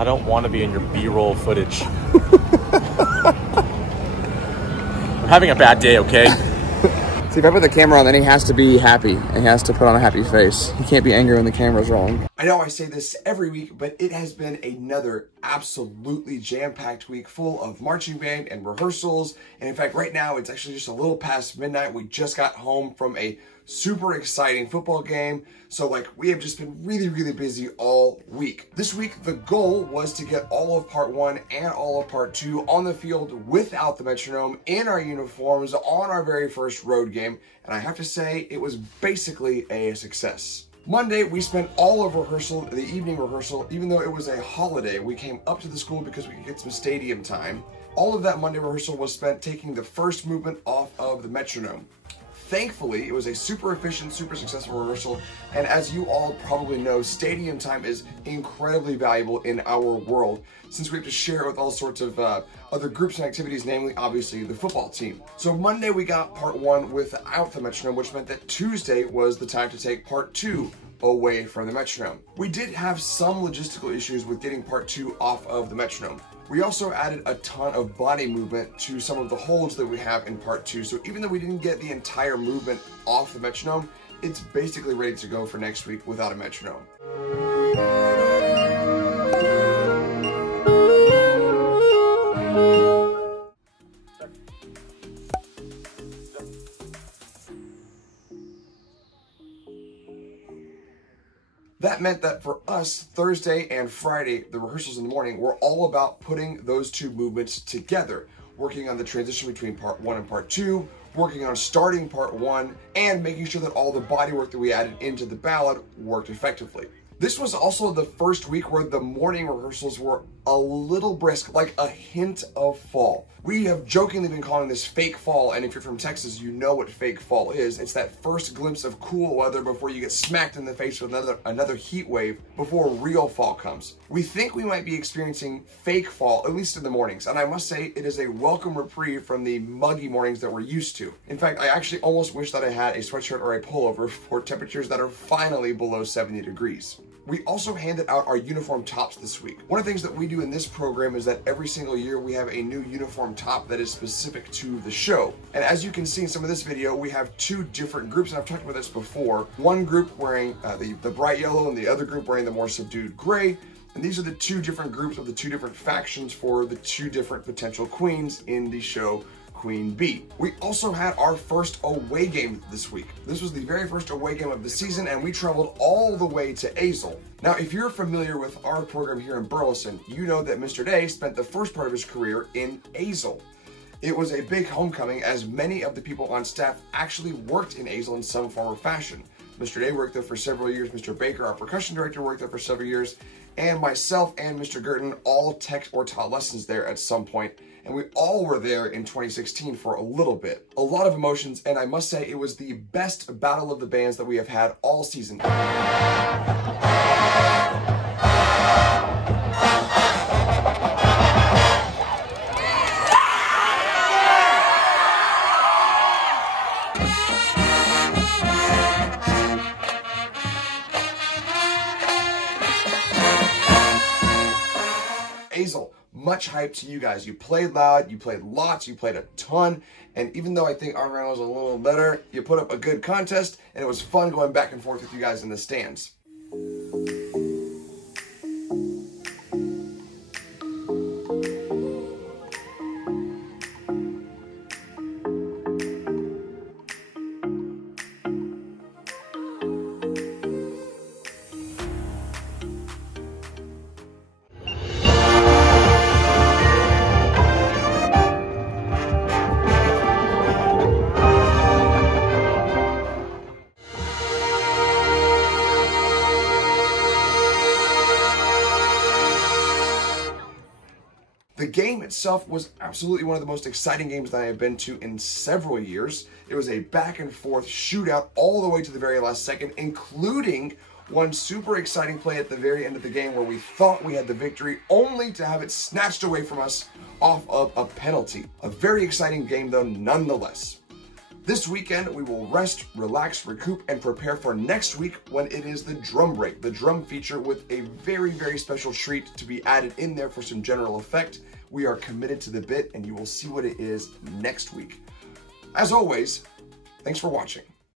I don't want to be in your B-roll footage. I'm having a bad day, okay? See, if I put the camera on, then he has to be happy. And he has to put on a happy face. He can't be angry when the camera's rolling. I know I say this every week, but it has been another absolutely jam-packed week full of marching band and rehearsals. And in fact, right now, it's actually just a little past midnight. We just got home from a super exciting football game. So like, we have just been really busy all week. This week, the goal was to get all of part 1 and all of part 2 on the field without the metronome, in our uniforms, on our very first road game. And I have to say, it was basically a success. Monday, we spent all of rehearsal, the evening rehearsal, even though it was a holiday. We came up to the school because we could get some stadium time. All of that Monday rehearsal was spent taking the first movement off of the metronome. Thankfully, it was a super efficient, super successful rehearsal, and as you all probably know, stadium time is incredibly valuable in our world, since we have to share it with all sorts of other groups and activities, namely, obviously, the football team. So Monday, we got part 1 without the metronome, which meant that Tuesday was the time to take part 2 away from the metronome. We did have some logistical issues with getting part 2 off of the metronome. We also added a ton of body movement to some of the holds that we have in part 2. So even though we didn't get the entire movement off the metronome, it's basically ready to go for next week without a metronome. That meant that for us, Thursday and Friday, the rehearsals in the morning, were all about putting those two movements together, working on the transition between part 1 and part 2, working on starting part 1, and making sure that all the body work that we added into the ballad worked effectively. This was also the first week where the morning rehearsals were a little brisk, like a hint of fall. We have jokingly been calling this fake fall, and if you're from Texas, you know what fake fall is. It's that first glimpse of cool weather before you get smacked in the face with another heat wave before real fall comes. We think we might be experiencing fake fall, at least in the mornings, and I must say it is a welcome reprieve from the muggy mornings that we're used to. In fact, I actually almost wish that I had a sweatshirt or a pullover for temperatures that are finally below 70 degrees. We also handed out our uniform tops this week. One of the things that we do in this program is that every single year we have a new uniform top that is specific to the show. And as you can see in some of this video, we have two different groups, and I've talked about this before. One group wearing the bright yellow and the other group wearing the more subdued gray. And these are the two different groups of the two different factions for the two different potential queens in the show Queen Bee. We also had our first away game this week. This was the very first away game of the season, and we traveled all the way to Azle. Now, if you're familiar with our program here in Burleson, you know that Mr. Day spent the first part of his career in Azle. It was a big homecoming, as many of the people on staff actually worked in Azle in some form or fashion. Mr. Day worked there for several years, Mr. Baker, our percussion director, worked there for several years, and myself and Mr. Girton all taught lessons there at some point. And we all were there in 2016 for a little bit. A lot of emotions, and I must say it was the best battle of the bands that we have had all season. Azle, much hype to you guys. You played loud, you played lots, you played a ton, and even though I think our round was a little better, you put up a good contest, and it was fun going back and forth with you guys in the stands. The game itself was absolutely one of the most exciting games that I have been to in several years. It was a back and forth shootout all the way to the very last second, including one super exciting play at the very end of the game where we thought we had the victory, only to have it snatched away from us off of a penalty. A very exciting game though, nonetheless. This weekend, we will rest, relax, recoup, and prepare for next week when it is the drum break, the drum feature with a very, very special treat to be added in there for some general effect. We are committed to the bit, and you will see what it is next week. As always, thanks for watching.